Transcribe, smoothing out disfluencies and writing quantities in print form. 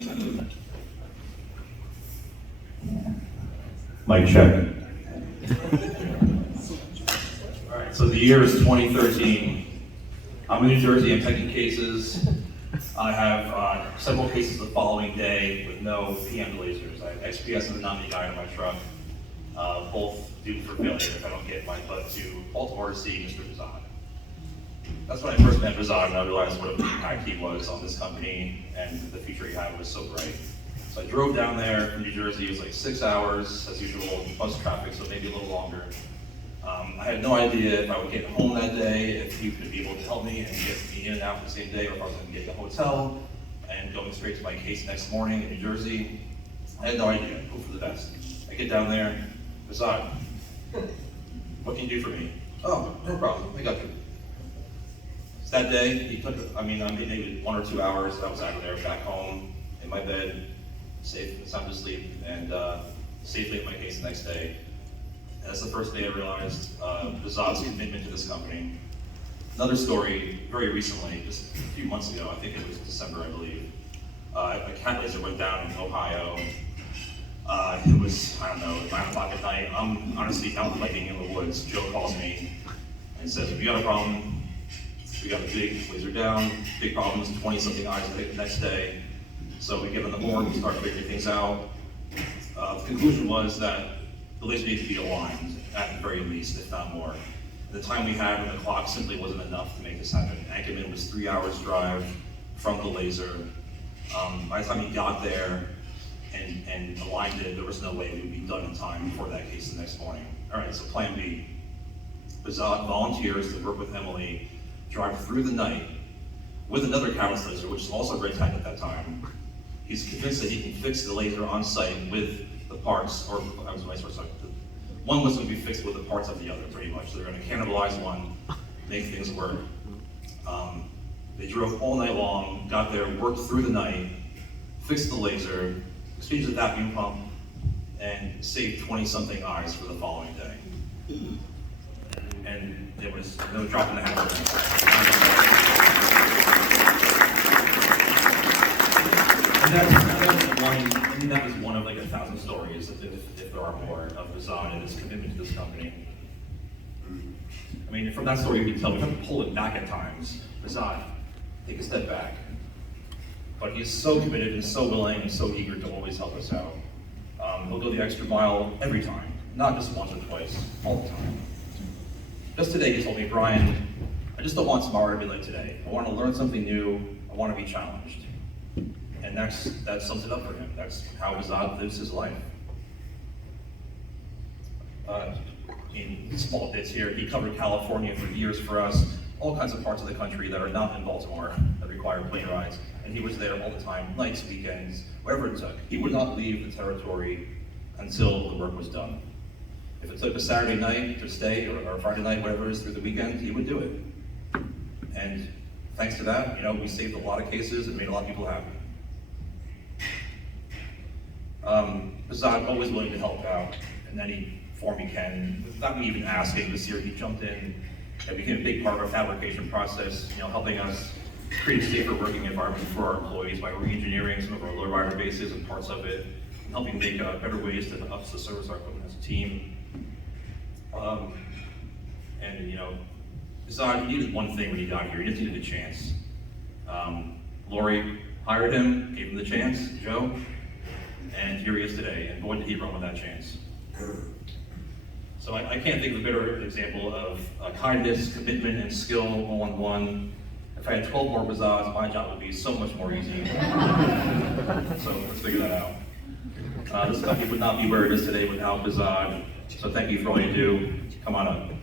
Mic check. All right, so the year is 2013. I'm in New Jersey, I'm taking cases. I have several cases the following day with no PM lasers. I have XPS and a nominee guide in my truck, both due for failure if I don't get my butt to Baltimore to see Mr. Behzad. That's when I first met Behzad and I realized what an impact he was on this company and the future he had was so bright. So I drove down there from New Jersey. It was like 6 hours, as usual, bus traffic, so maybe a little longer. I had no idea if I would get home that day, if he would be able to help me and get me in and out the same day, or if I was going to get a hotel and going straight to my case next morning in New Jersey. I had no idea. Hope for the best. I get down there. Behzad, what can you do for me? Oh, no problem. I got you. So that day, he took, maybe 1 or 2 hours. I was out of there, back home in my bed, safe, sound asleep, and safely at my case the next day. And that's the first day I realized Behzad's commitment to this company. Another story, very recently, just a few months ago, I think it was December, I believe. A cat laser went down in Ohio. It was, 9 o'clock at night. I'm honestly out hiking in the woods. Joe calls me and says, "We got a problem. We got a big laser down, big problems, 20-something eyes the next day." So we get on the board, we start figuring things out. The conclusion was that the laser needs to be aligned, at the very least, if not more. The time we had on the clock simply wasn't enough to make this happen. Anchorman was 3 hours drive from the laser. By the time he got there and aligned it, there was no way we would be done in time for that case the next morning. All right, so plan B. Behzad volunteers to work with Emily, drive through the night with another catalyst laser, which is also red tag at that time. He's convinced that he can fix the laser on site with the parts, or I was vice versa. One was going to be fixed with the parts of the other, pretty much. So they're going to cannibalize one, make things work. They drove all night long, got there, worked through the night, fixed the laser, exchanged the vacuum pump, and saved 20-something eyes for the following day. And it was no drop in the hat. That was one of like 1,000 stories, if there are more, of Behzad and his commitment to this company. From that story you can tell we have to pull it back at times. Behzad, take a step back. But he's so committed and so willing and so eager to always help us out. He'll go the extra mile every time, not just once or twice, all the time. Just today he told me, "Brian, I just don't want tomorrow to be like today. I want to learn something new. I want to be challenged." And that sums it up for him. That's how Behzad lives his life. In small bits here, he covered California for years for us, all kinds of parts of the country that are not in Baltimore that require plane rides. And he was there all the time, nights, weekends, whatever it took. He would not leave the territory until the work was done. If it took a Saturday night to stay, or a Friday night, whatever it is, through the weekend, he would do it. And thanks to that, we saved a lot of cases and made a lot of people happy. Behzad always willing to help out in any form he can, without me even asking. This year he jumped in and became a big part of our fabrication process, helping us create a safer working environment for our employees by re-engineering some of our lowrider bases and parts of it, and helping make better ways to us to service our equipment as a team. Behzad, he needed one thing when he got here. He just needed a chance. Lori hired him, gave him the chance, Joe, and here he is today, and boy did he run with that chance. So I can't think of a better example of kindness, commitment, and skill all in one. If I had 12 more Behzads, my job would be so much more easy. So let's figure that out. This company would not be where it is today without Behzad, so thank you for all you do. Come on up.